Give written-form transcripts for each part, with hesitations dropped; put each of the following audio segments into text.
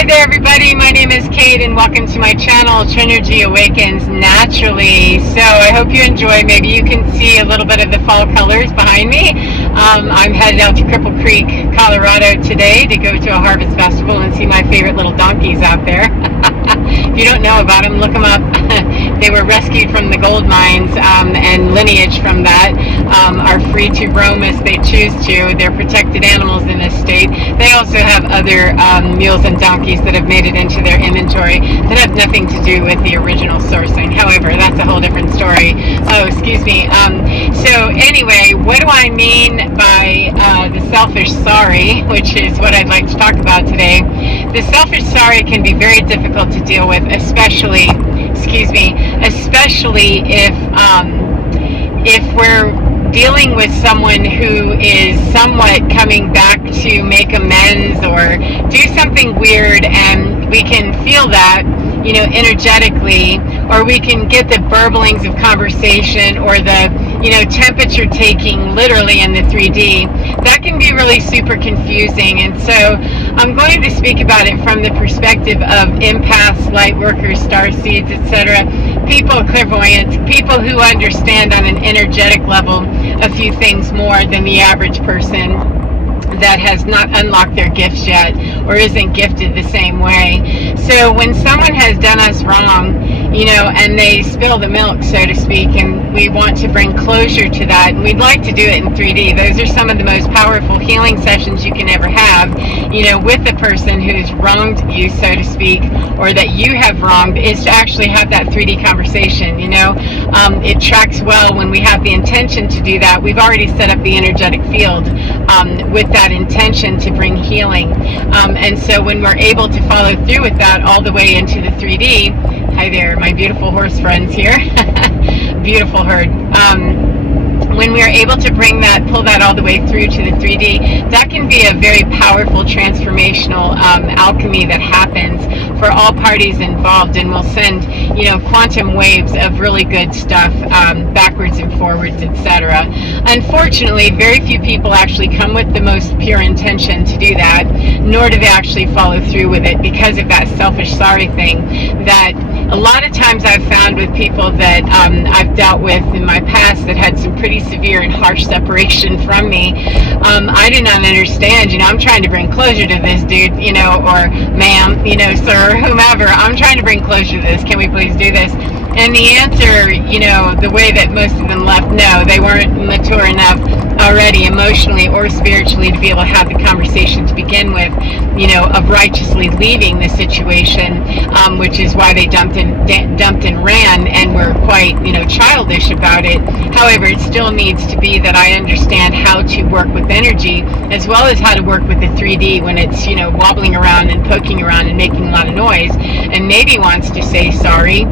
Hi there everybody, my name is Kate and welcome to my channel, Trinergy Awakens Naturally. So I hope you enjoy. Maybe you can see a little bit of the fall colors behind me. I'm headed out to Cripple Creek, Colorado today to go to a harvest festival and see my favorite little donkeys out there. If you don't know about them, look them up. They were rescued from the gold mines and lineage from that are free to roam as they choose to. They're protected animals in this state. They also have other mules and donkeys that have made it into their inventory that have nothing to do with the original sourcing. However, that's a whole different story. Oh, excuse me. So anyway, what do I mean by the selfish sorry, which is what I'd like to talk about today. The selfish sorry can be very difficult to deal with, especially if we're dealing with someone who is somewhat coming back to make amends or do something weird, and we can feel that, energetically, or we can get the burblings of conversation or the, temperature taking literally in the 3D. That can be really super confusing. And so I'm going to speak about it from the perspective of empaths, light workers, starseeds, etc. People, clairvoyants, people who understand on an energetic level a few things more than the average person that has not unlocked their gifts yet or isn't gifted the same way. So when someone has done us wrong, and they spill the milk, so to speak, and we want to bring closure to that, and we'd like to do it in 3D. Those are some of the most powerful healing sessions you can ever have, with the person who's wronged you, so to speak, or that you have wronged, is to actually have that 3D conversation. It tracks well when we have the intention to do that. We've already set up the energetic field with that intention to bring healing. And so when we're able to follow through with that all the way into the 3D, hi there, my beautiful horse friends here, beautiful herd. When we are able to pull that all the way through to the 3D, that can be a very powerful transformational alchemy that happens for all parties involved, and will send, quantum waves of really good stuff backwards and forwards, etc. Unfortunately, very few people actually come with the most pure intention to do that, nor do they actually follow through with it because of that selfish sorry thing. That a lot of times I've found with people that I've dealt with in my past that had some pretty severe and harsh separation from me, I do not understand. I'm trying to bring closure to this dude, or ma'am, sir, whomever. I'm trying to bring closure to this. Can we please do this? And the answer, the way that most of them left, no, they weren't mature enough already emotionally or spiritually to be able to have the conversation to begin with, of righteously leaving the situation, which is why they dumped and ran and were quite, childish about it. However, it still needs to be that I understand how to work with energy as well as how to work with the 3D when it's, wobbling around and poking around and making a lot of noise and maybe wants to say sorry.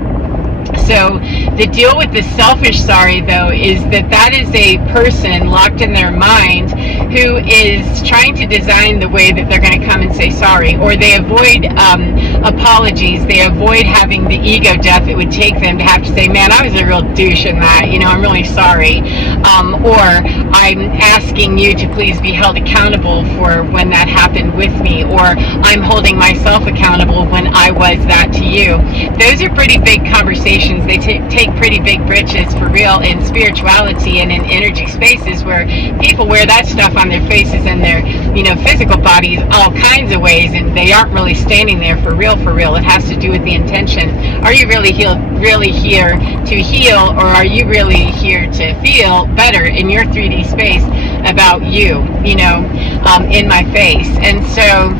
So the deal with the selfish sorry, though, is that is a person locked in their mind who is trying to design the way that they're going to come and say sorry, or they avoid apologies. They avoid having the ego death it would take them to have to say, man, I was a real douche in that, I'm really sorry, or I'm asking you to please be held accountable for when that happened with me, or I'm holding myself accountable when I was that to you. Those are pretty big conversations. They take pretty big britches for real in spirituality and in energy spaces where people wear that stuff on their faces and their, physical bodies all kinds of ways, and they aren't really standing there for real. It has to do with the intention. Are you really here to heal, or are you really here to feel better in your 3D space about you, in my face? And so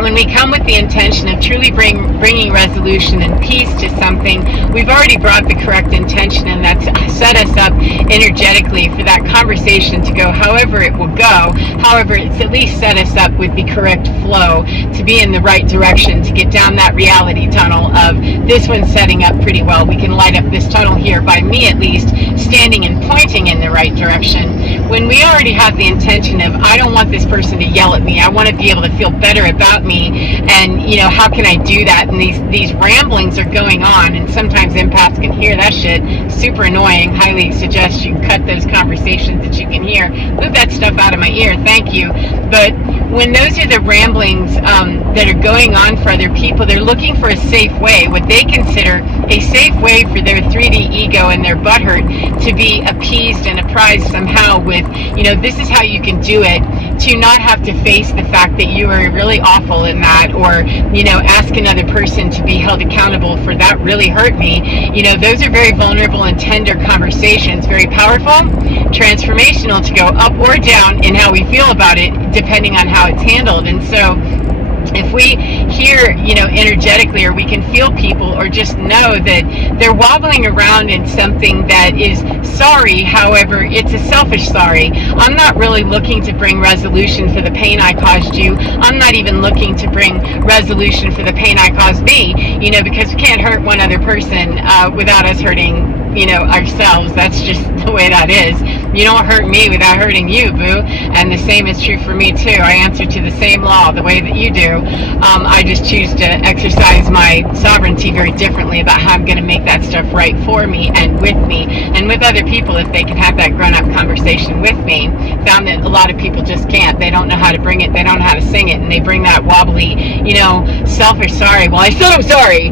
when we come with the intention of truly bringing resolution and peace to something, we've already brought the correct intention, and that's set us up energetically for that conversation to go however it will go. However, it's at least set us up with the correct flow to be in the right direction, to get down that reality tunnel of this one's setting up pretty well. We can light up this tunnel here by me at least standing and pointing in the right direction. When we already have the intention of, I don't want this person to yell at me, I want to be able to feel better about me, me, and how can I do that? And these ramblings are going on, and sometimes empaths can hear that shit. Super annoying. Highly suggest you cut those conversations that you can hear. Move that stuff out of my ear, thank you. But when those are the ramblings that are going on for other people, they're looking for a safe way, what they consider a safe way for their 3D ego and their butthurt to be appeased and apprised somehow with, this is how you can do it, to not have to face the fact that you are really awful in that, or, ask another person to be held accountable for that really hurt me. Those are very vulnerable and tender conversations, very powerful, transformational to go up or down in how we feel about it, depending on how it's handled. And so if we hear, energetically, or we can feel people, or just know that they're wobbling around in something that is sorry, however, it's a selfish sorry. I'm not really looking to bring resolution for the pain I caused you. I'm not even looking to bring resolution for the pain I caused me, because we can't hurt one other person without us hurting ourselves. That's just the way that is. You don't hurt me without hurting you, boo. And the same is true for me too. I answer to the same law the way that you do. I just choose to exercise my sovereignty very differently about how I'm going to make that stuff right for me and with other people, if they can have that grown-up conversation with me. Found that a lot of people just can't. They don't know how to bring it. They don't know how to sing it, and they bring that wobbly, selfish sorry. Well, I said I'm sorry.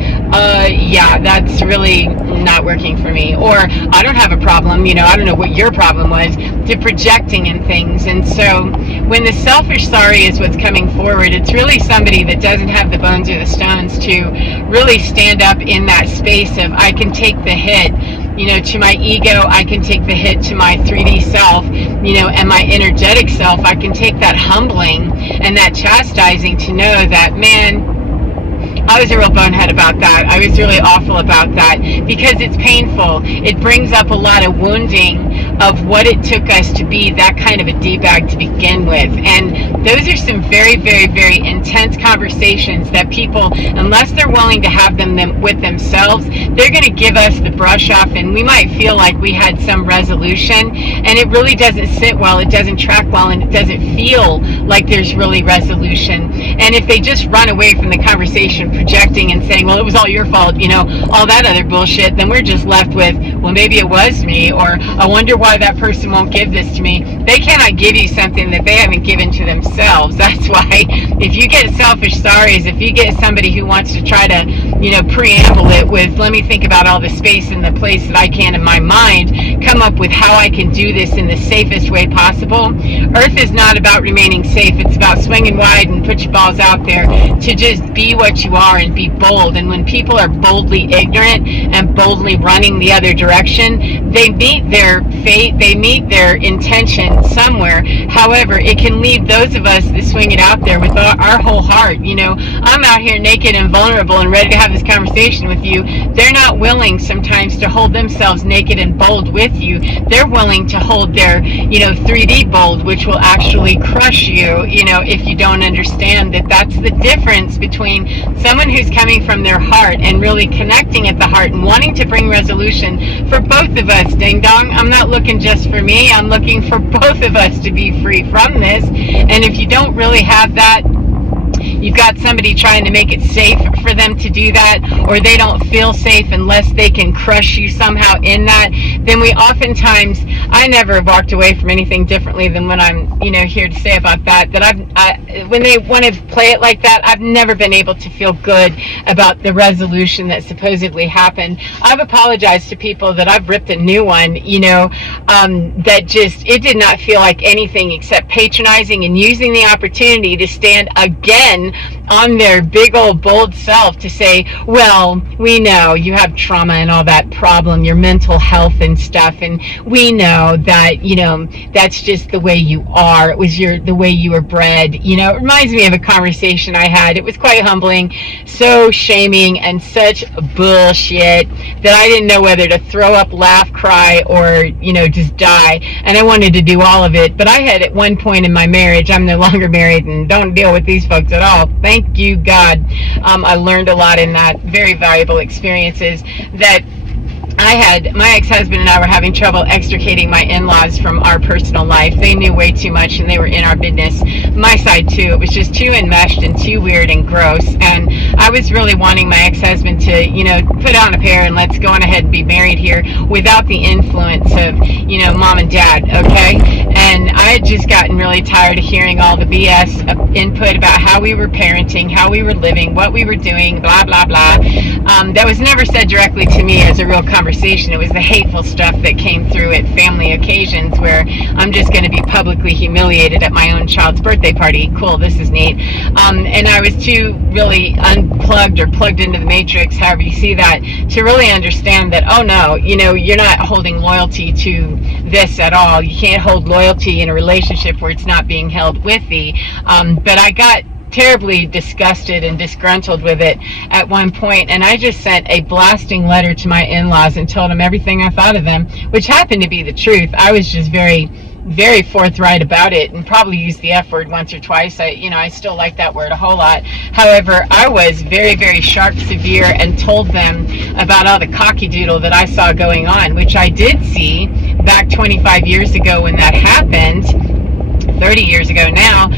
Yeah, that's really not working for me. Or I don't have a problem, I don't know what your problem was, to projecting and things. And so when the selfish sorry is what's coming forward, it's really somebody that doesn't have the bones or the stones to really stand up in that space of, I can take the hit, to my ego, I can take the hit to my 3D self, and my energetic self. I can take that humbling and that chastising to know that, man, I was a real bonehead about that. I was really awful about that, because it's painful. It brings up a lot of wounding of what it took us to be that kind of a D-bag to begin with. And those are some very, very, very intense conversations that people, unless they're willing to have them with themselves, they're going to give us the brush off, and we might feel like we had some resolution, and it really doesn't sit well, it doesn't track well, and it doesn't feel like there's really resolution. And if they just run away from the conversation, projecting and saying, well, it was all your fault, all that other bullshit, then we're just left with, well, maybe it was me, or I wonder why that person won't give this to me. They cannot give you something that they haven't given to themselves. That's why if you get selfish sorries, if you get somebody who wants to try to, preamble it with, let me think about all the space and the place that I can in my mind, come up with how I can do this in the safest way possible. Earth is not about remaining safe. It's about swinging wide and put your balls out there to just be what you are and be bold. And when people are boldly ignorant and boldly running the other direction, they meet their fate, they meet their intention somewhere. However, it can leave those of us that swing it out there with our whole heart. I'm out here naked and vulnerable and ready to have this conversation with you. They're not willing sometimes to hold themselves naked and bold with you. They're willing to hold their 3D bold, which will actually crush you, if you don't understand that that's the difference between someone who's coming from their heart and really connecting at the heart and wanting to bring resolution for both of us. Ding dong, I'm not looking just for me, I'm looking for both of us to be free from this. And if you don't really have that, you've got somebody trying to make it safe for them to do that, or they don't feel safe unless they can crush you somehow in that, then we oftentimes, I never walked away from anything differently than when I'm, here to say about that, when they want to play it like that, I've never been able to feel good about the resolution that supposedly happened. I've apologized to people that I've ripped a new one, that just, it did not feel like anything except patronizing and using the opportunity to stand again on their big old bold self to say, well, we know you have trauma and all that problem, your mental health and stuff, and we know that, that's just the way you are. It was the way you were bred. It reminds me of a conversation I had. It was quite humbling, so shaming, and such bullshit that I didn't know whether to throw up, laugh, cry, or, just die. And I wanted to do all of it. But I had at one point in my marriage, I'm no longer married and don't deal with these folks at all. Thank you, God. I learned a lot in that, very valuable experiences, that my ex-husband and I were having trouble extricating my in-laws from our personal life. They knew way too much and they were in our business. My side too. It was just too enmeshed and too weird and gross. And I was really wanting my ex-husband to, put on a pair and let's go on ahead and be married here without the influence of, mom and dad, okay? And I had just gotten really tired of hearing all the BS input about how we were parenting, how we were living, what we were doing, blah, blah, blah. That was never said directly to me as a real conversation. It was the hateful stuff that came through at family occasions where I'm just going to be publicly humiliated at my own child's birthday party. Cool, this is neat. And I was too really unplugged or plugged into the matrix, however you see that, to really understand that, oh no, you're not holding loyalty to this at all. You can't hold loyalty in a relationship where it's not being held with thee. But I got terribly disgusted and disgruntled with it at one point, and I just sent a blasting letter to my in-laws and told them everything I thought of them, which happened to be the truth. I was just very, very forthright about it and probably used the F word once or twice. I still like that word a whole lot. However, I was very, very sharp, severe, and told them about all the cocky doodle that I saw going on, which I did see back 25 years ago when that happened. 30 years ago now,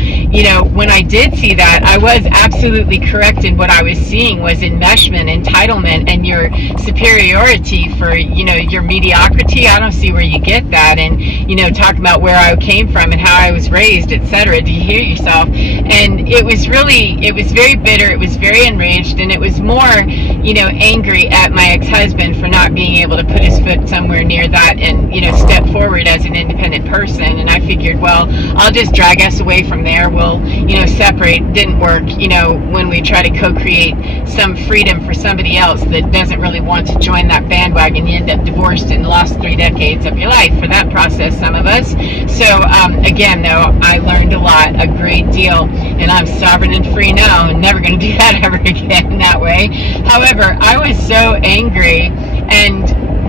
when I did see that, I was absolutely corrected. What I was seeing was enmeshment, entitlement, and your superiority for, your mediocrity. I don't see where you get that. And, talk about where I came from and how I was raised, etc. Do you hear yourself? And it was very bitter. It was very enraged. And it was more, angry at my ex-husband for not being able to put his foot somewhere near that and, step forward as an independent person. And I figured, well, I'll just drag us away from there. We'll, separate. Didn't work, when we try to co-create some freedom for somebody else that doesn't really want to join that bandwagon. You end up divorced and lost 3 decades of your life for that process, some of us. So, again, though, I learned a lot, a great deal, and I'm sovereign and free now and never going to do that ever again that way. However, I was so angry and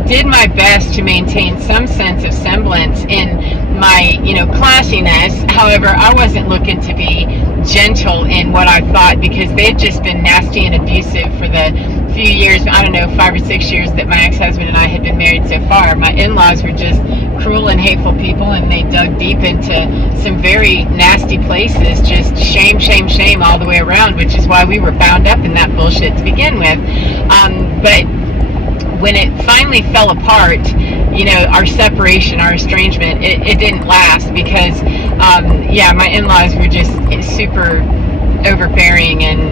did my best to maintain some sense of semblance in my, classiness. However, I wasn't looking to be gentle in what I thought because they'd just been nasty and abusive for the few years, 5 or 6 years that my ex-husband and I had been married so far. My in-laws were just cruel and hateful people, and they dug deep into some very nasty places, just shame, shame, shame all the way around, which is why we were bound up in that bullshit to begin with. But when it finally fell apart, our separation, our estrangement, it didn't last because, my in-laws were just super overbearing and,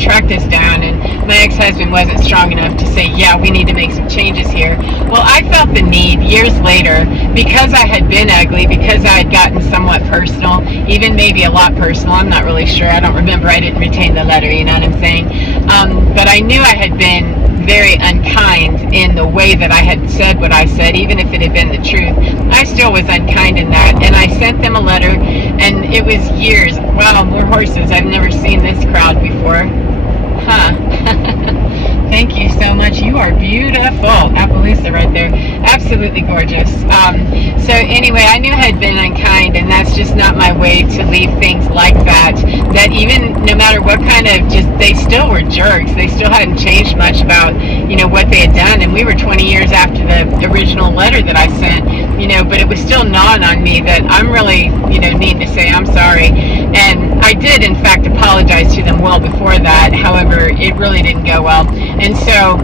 tracked us down, and my ex-husband wasn't strong enough to say, yeah, we need to make some changes here. Well, I felt the need years later, because I had been ugly, because I had gotten somewhat personal, even maybe a lot personal, I'm not really sure, I don't remember, I didn't retain the letter, you know what I'm saying? But I knew I had been very unkind in the way that I had said what I said, even if it had been the truth. I still was unkind in that, and I sent them a letter, and it was years. Wow, more horses. I've never seen this crowd before. Huh. Thank you so much. You are beautiful. Appaloosa right there. Absolutely gorgeous. So anyway, I knew I had been unkind, and that's just not my way to leave things like that. That even no matter what kind of they still were jerks. They still hadn't changed much about, what they had done. And we were 20 years after the original letter that I sent, but it was still gnawing on me that I'm really, needing to say I'm sorry. And I did, in fact, apologize to them well before that. However, it really didn't go well. And so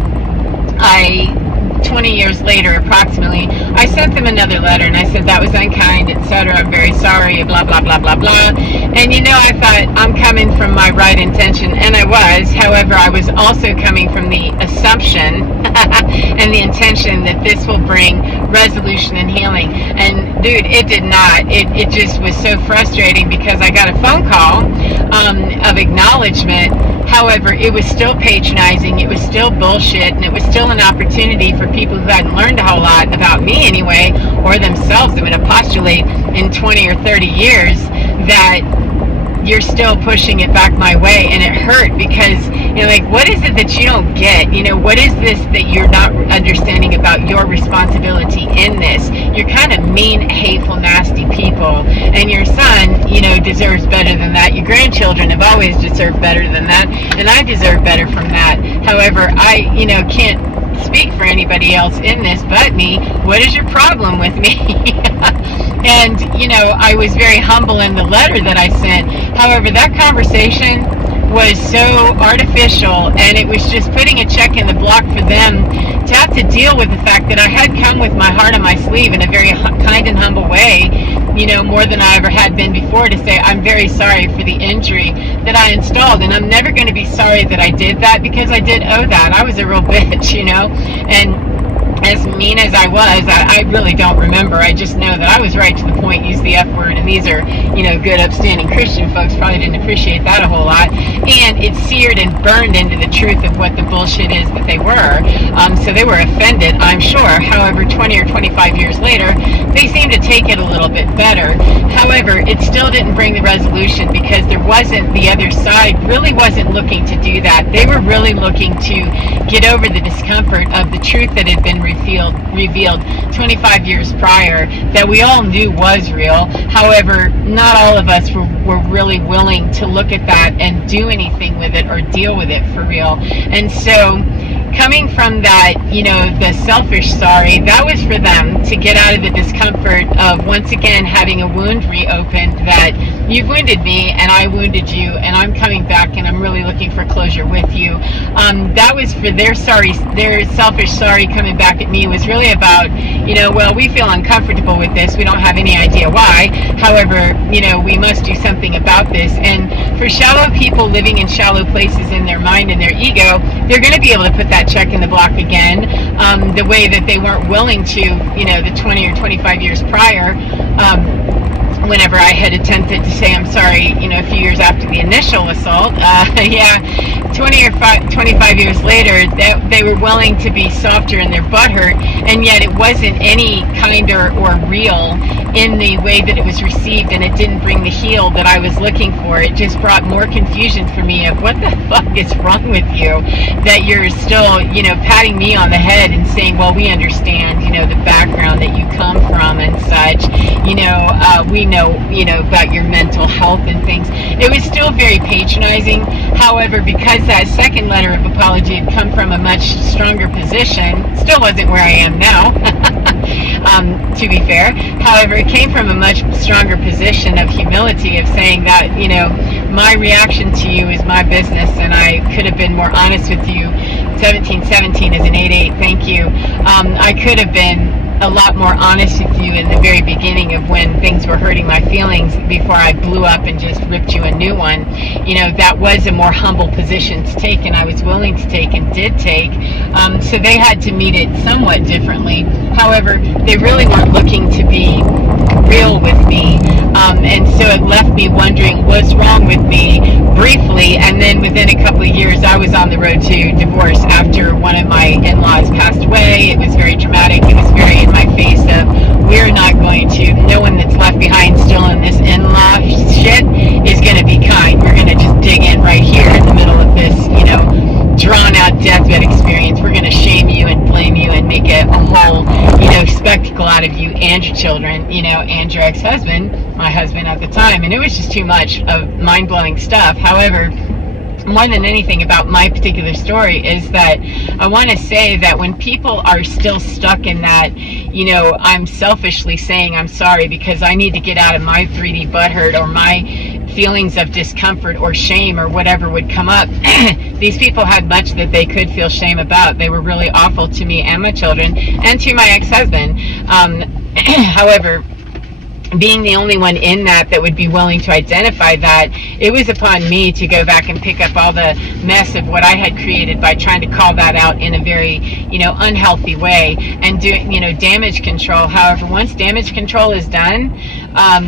20 years later, approximately, I sent them another letter, and I said that was unkind, etc. I'm very sorry, blah, blah, blah, blah, blah. And, I thought I'm coming from my right intention, and I was. However, I was also coming from the assumption and the intention that this will bring resolution and healing. And, dude, it did not. It just was so frustrating because I got a phone call of acknowledgement. However, it was still patronizing, it was still bullshit, and it was still an opportunity for people who hadn't learned a whole lot about me anyway, or themselves. I'm going to postulate in 20 or 30 years that you're still pushing it back my way, and it hurt because, what is it that you don't get? What is this that you're not understanding about your responsibility in this? You're kind of mean, hateful, nasty people, and your son, deserves better than that. Your grandchildren have always deserved better than that, and I deserve better from that. However, I, can't speak for anybody else in this but me. What is your problem with me? And, I was very humble in the letter that I sent. However, that conversation was so artificial, and it was just putting a check in the block for them to have to deal with the fact that I had come with my heart on my sleeve in a very kind and humble way, more than I ever had been before, to say I'm very sorry for the injury that I installed, and I'm never going to be sorry that I did that, because I did owe that. I was a real bitch, and as mean as I was, I really don't remember. I just know that I was right to the point, used the F word, and these are, good, upstanding Christian folks probably didn't appreciate that a whole lot. And it seared and burned into the truth of what the bullshit is that they were. So they were offended, I'm sure. However, 20 or 25 years later, they seem to take it a little bit better. However, it still didn't bring the resolution, because there wasn't, the other side really wasn't looking to do that. They were really looking to get over the discomfort of the truth that had been revealed 25 years prior, that we all knew was real. However, not all of us were really willing to look at that and do anything with it or deal with it for real. And so, coming from that, the selfish sorry, that was for them to get out of the discomfort of once again having a wound reopened, that you wounded me and I wounded you, and I'm coming back and I'm really looking for closure with you. That was for their sorry, their selfish sorry coming back at me was really about, well, we feel uncomfortable with this. We don't have any idea why. However, we must do something about this. And for shallow people living in shallow places in their mind and their ego, they're going to be able to put that check in the block again, the way that they weren't willing to, the 20 or 25 years prior, whenever I had attempted to say I'm sorry, a few years after the initial assault. 20 or 25 years later, they were willing to be softer in their butthurt, and yet it wasn't any kinder or real in the way that it was received, and it didn't bring the heal that I was looking for. It just brought more confusion for me of what the fuck is wrong with you, that you're still, patting me on the head and saying, well, we understand, the background that you come from and such, we know, about your mental health and things. It was still very patronizing. However, because that second letter of apology had come from a much stronger position, still wasn't where I am now, to be fair. However, it came from a much stronger position of humility, of saying that, my reaction to you is my business, and I could have been more honest with you. 1717 is an 8-8, thank you. I could have been a lot more honest with you in the very beginning of when things were hurting my feelings before I blew up and just ripped you a new one. That was a more humble position to take, and I was willing to take and did take. So they had to meet it somewhat differently. However, they really weren't looking to be real with me. And so it left me wondering what's wrong with me briefly, and then within a couple of years I was on the road to divorce after one of my in-laws passed away. It was very dramatic. It was very in my face of, we're not going to, no one that's left behind still in this in-law shit is going to be kind. We're going to just dig in right here in the middle of this, drawn out deathbed experience. We're going to shame you and blame you and make it a whole, spectacle out of you and your children, and your ex-husband, my husband at the time. And it was just too much of mind-blowing stuff. However, more than anything about my particular story is that I want to say that when people are still stuck in that, I'm selfishly saying I'm sorry because I need to get out of my 3D butthurt or my feelings of discomfort or shame or whatever would come up. These people had much that they could feel shame about. They were really awful to me and my children and to my ex-husband. However, being the only one in that would be willing to identify that, it was upon me to go back and pick up all the mess of what I had created by trying to call that out in a very, unhealthy way and doing, damage control. However, once damage control is done,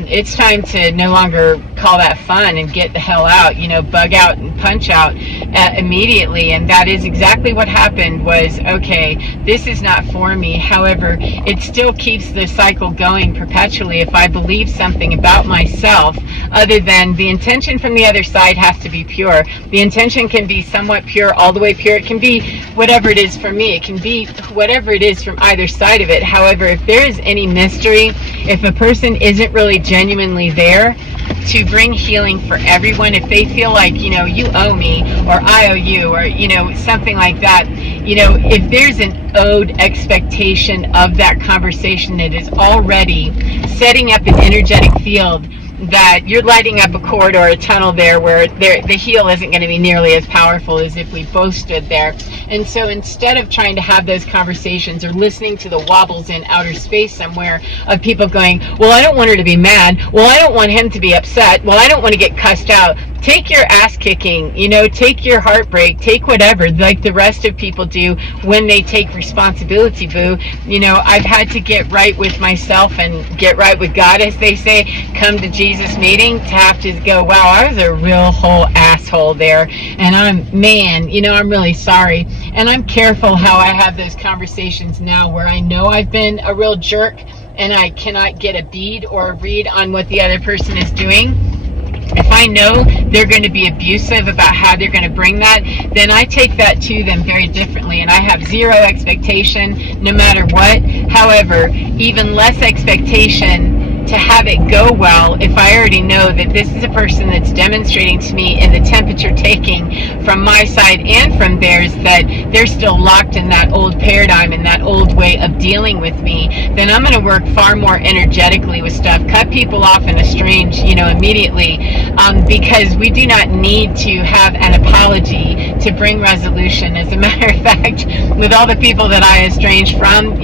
it's time to no longer call that fun and get the hell out, bug out and punch out immediately. And that is exactly what happened. Was, okay, this is not for me. However, it still keeps the cycle going perpetually if I believe something about myself other than the intention from the other side has to be pure. The intention can be somewhat pure, all the way pure. It can be whatever it is for me. It can be whatever it is from either side of it. However, if there is any mystery, if a person isn't really genuinely there, to bring healing for everyone. If they feel like, you owe me, or I owe you, or, something like that, if there's an owed expectation of that conversation, it is already setting up an energetic field that you're lighting up a corridor, a tunnel there where the heal isn't going to be nearly as powerful as if we both stood there. And so instead of trying to have those conversations or listening to the wobbles in outer space somewhere of people going, well, I don't want her to be mad. Well, I don't want him to be upset. Well, I don't want to get cussed out. Take your ass kicking, take your heartbreak, take whatever, like the rest of people do when they take responsibility, boo. I've had to get right with myself and get right with God, as they say, come to Jesus meeting, to have to go, wow, I was a real whole asshole there. And I'm really sorry. And I'm careful how I have those conversations now where I know I've been a real jerk and I cannot get a bead or a read on what the other person is doing. If I know they're going to be abusive about how they're going to bring that, then I take that to them very differently, and I have zero expectation no matter what. However, even less expectation to have it go well if I already know that this is a person that's demonstrating to me in the temperature taking from my side and from theirs that they're still locked in that old paradigm and that old way of dealing with me. Then I'm going to work far more energetically with stuff, cut people off and estrange, immediately, because we do not need to have an apology to bring resolution. As a matter of fact, with all the people that I estranged from,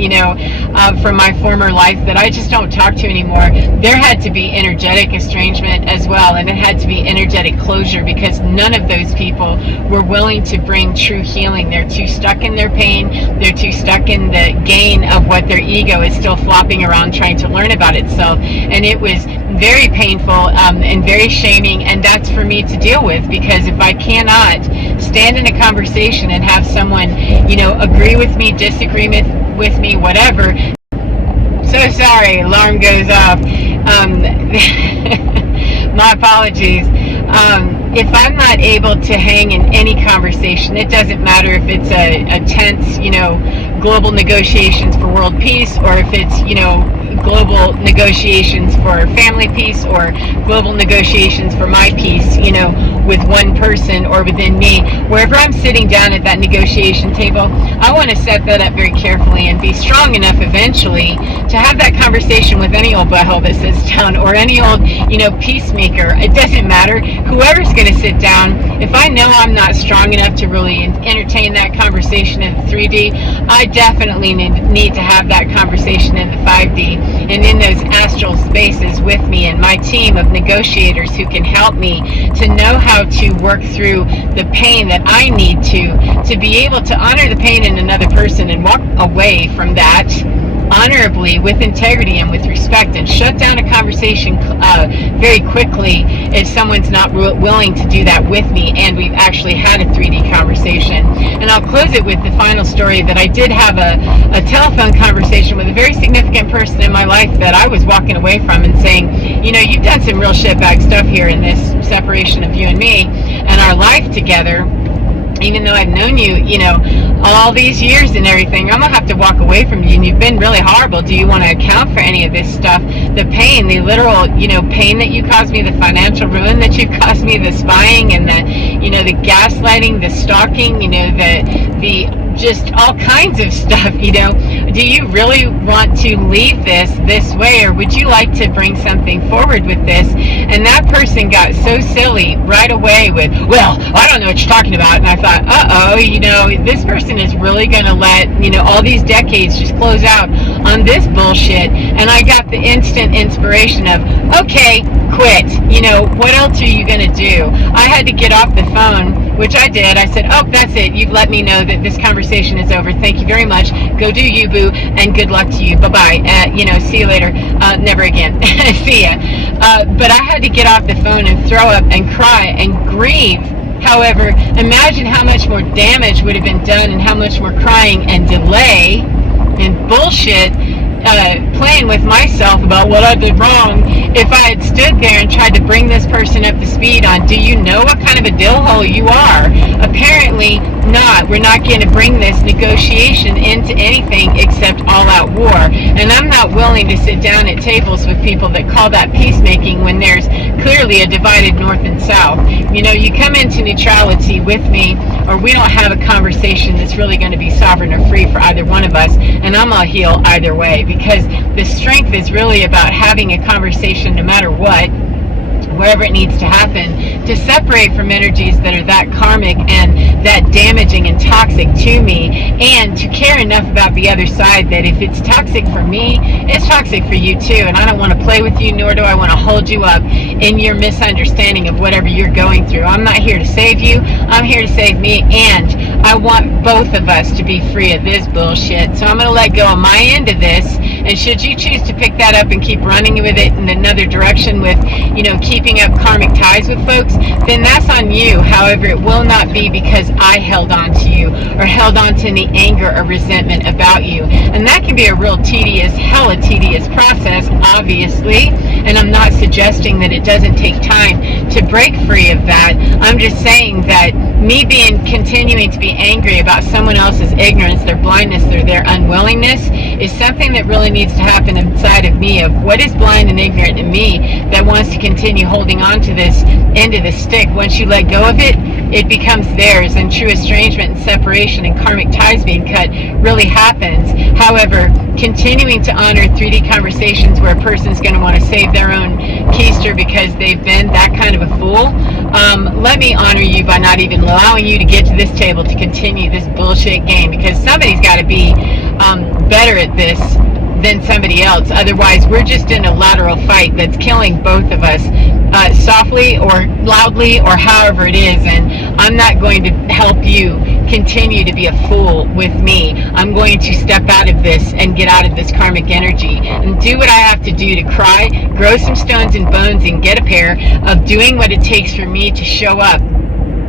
from my former life that I just don't talk to anymore, there had to be energetic estrangement as well, and it had to be energetic closure, because none of those people were willing to bring true healing. They're too stuck in their pain. They're too stuck in the gain of what their ego is still flopping around trying to learn about itself. And it was very painful and very shaming, and that's for me to deal with, because if I cannot stand in a conversation and have someone, agree with me, disagree with me, whatever. So sorry, alarm goes off. My apologies. If I'm not able to hang in any conversation, it doesn't matter if it's a tense, global negotiations for world peace, or if it's, global negotiations for family peace, or global negotiations for my peace, with one person or within me. Wherever I'm sitting down at that negotiation table, I want to set that up very carefully and be strong enough eventually to have that conversation with any old butthole that sits down, or any old, peacemaker. It doesn't matter. Whoever's going to sit down, if I know I'm not strong enough to really entertain that conversation in the 3D, I definitely need to have that conversation in the 5D and in those astral spaces with me and my team of negotiators who can help me to know how to work through the pain that I need to be able to honor the pain in another person and walk away from that honorably, with integrity and with respect, and shut down a conversation very quickly if someone's not willing to do that with me and we've actually had a 3D conversation. And I'll close it with the final story that I did have a telephone conversation with a very significant person in my life that I was walking away from and saying, you've done some real shitbag stuff here in this separation of you and me and our life together. Even though I've known you, all these years and everything, I'm going to have to walk away from you, and you've been really horrible. Do you want to account for any of this stuff? The pain, the literal, pain that you caused me, the financial ruin that you caused me, the spying and the gaslighting, the stalking, the just all kinds of stuff, Do you really want to leave this way, or would you like to bring something forward with this? And that person got so silly right away with, well, I don't know what you're talking about. And I thought, this person is really going to let, all these decades just close out on this bullshit. And I got the instant inspiration of, okay, quit. What else are you going to do? I had to get off the phone, which I did. I said, oh, that's it. You've let me know that this conversation is over. Thank you very much. Go do you, boo, and good luck to you. Bye-bye. See you later. Never again. See ya. But I had to get off the phone and throw up and cry and grieve. However, imagine how much more damage would have been done and how much more crying and delay and bullshit playing with myself about what I did wrong if I had stood there and tried to bring this person up to speed on, do you know what kind of a dill hole you are? Apparently not. We're not going to bring this negotiation into anything except all-out war. And I'm not willing to sit down at tables with people that call that peacemaking when there's clearly a divided north and south. You know, you come into neutrality with me, or we don't have a conversation that's really going to be sovereign or free for either one of us, and I'm going to heal either way, because the strength is really about having a conversation no matter what, wherever it needs to happen, to separate from energies that are that karmic and that damaging and toxic to me, and to care enough about the other side that if it's toxic for me, it's toxic for you too, and I don't want to play with you, nor do I want to hold you up in your misunderstanding of whatever you're going through. I'm not here to save you, I'm here to save me, and I want both of us to be free of this bullshit. So I'm going to let go of my end of this, and should you choose to pick that up and keep running with it in another direction with, you know, keeping up karmic ties with folks, then that's on you. However, it will not be because I held on to you or held on to any anger or resentment about you. And that can be a real tedious, hella tedious process, obviously. And I'm not suggesting that it doesn't take time to break free of that. I'm just saying that me continuing to be angry about someone else's ignorance, their blindness, or their unwillingness is something that really needs to happen inside of me, of what is blind and ignorant in me that wants to continue holding on to this end of the stick. Once you let go of it, it becomes theirs, and true estrangement and separation and karmic ties being cut really happens. However, continuing to honor 3D conversations where a person's going to want to save their own keister because they've been that kind of a fool, let me honor you by not even allowing you to get to this table to continue this bullshit game, because somebody's got to be better at this than somebody else. Otherwise, we're just in a lateral fight that's killing both of us, softly or loudly or however it is. And I'm not going to help you continue to be a fool with me. I'm going to step out of this and get out of this karmic energy and do what I have to do to cry, grow some stones and bones, and get a pair of doing what it takes for me to show up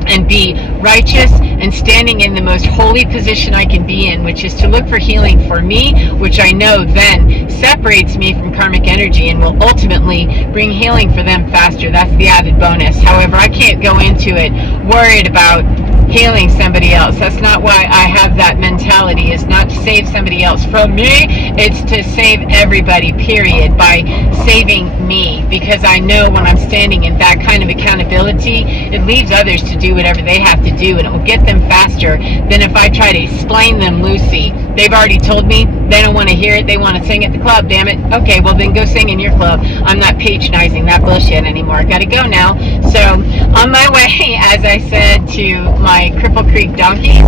and be righteous and standing in the most holy position I can be in, which is to look for healing for me, which I know then separates me from karmic energy and will ultimately bring healing for them faster. That's the added bonus. However, I can't go into it worried about healing somebody else. That's not why I have that mentality. It's not to save somebody else from me. It's to save everybody, period, by saving me. Because I know when I'm standing in that kind of accountability, it leaves others to do whatever they have to do, and it will get them faster than if I try to explain them Lucy. They've already told me they don't want to hear it. They want to sing at the club, damn it. Okay, well then go sing in your club. I'm not patronizing that bullshit anymore. I gotta go now. So on my way, as I said, to my Cripple Creek Donkey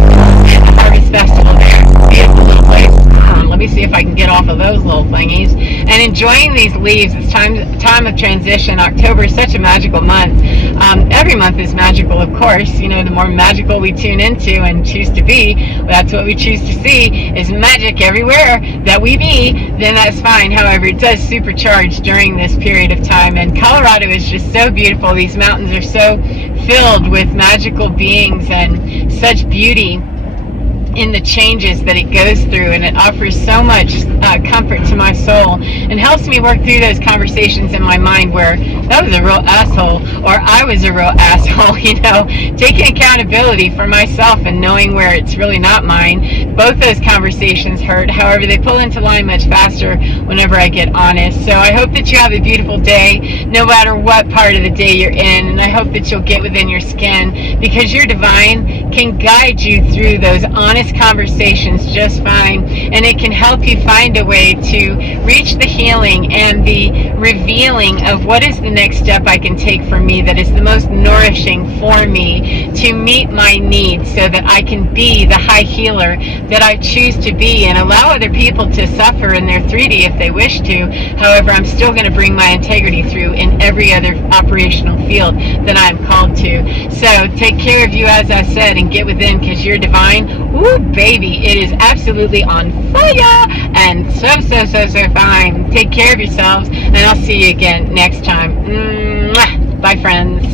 Harvest Festival there. Beautiful little place. Let me see if I can get off of those little thingies. And enjoying these leaves. It's time of transition. October is such a magical month. Every month is magical, of course. You know, the more magical we tune into and choose to be, that's what we choose to see, is magic everywhere that we be, then that's fine. However, it does supercharge during this period of time. And Colorado is just so beautiful. These mountains are so filled with magical beings and such beauty in the changes that it goes through, and it offers so much comfort to my soul and helps me work through those conversations in my mind where that was a real asshole or I was a real asshole, you know, taking accountability for myself and knowing where it's really not mine. Both those conversations hurt. However, they pull into line much faster whenever I get honest. So I hope that you have a beautiful day no matter what part of the day you're in, and I hope that you'll get within your skin, because your divine can guide you through those honest conversations just fine, and it can help you find a way to reach the healing and the revealing of what is the next step I can take for me that is the most nourishing for me to meet my needs, so that I can be the high healer that I choose to be, and allow other people to suffer in their 3D if they wish to. However, I'm still going to bring my integrity through in every other operational field that I'm called to. So take care of you, as I said, and get within, because you're divine. Ooh, baby, it is absolutely on fire and so fine. Take care of yourselves, and I'll see you again next time. Mwah. Bye, friends.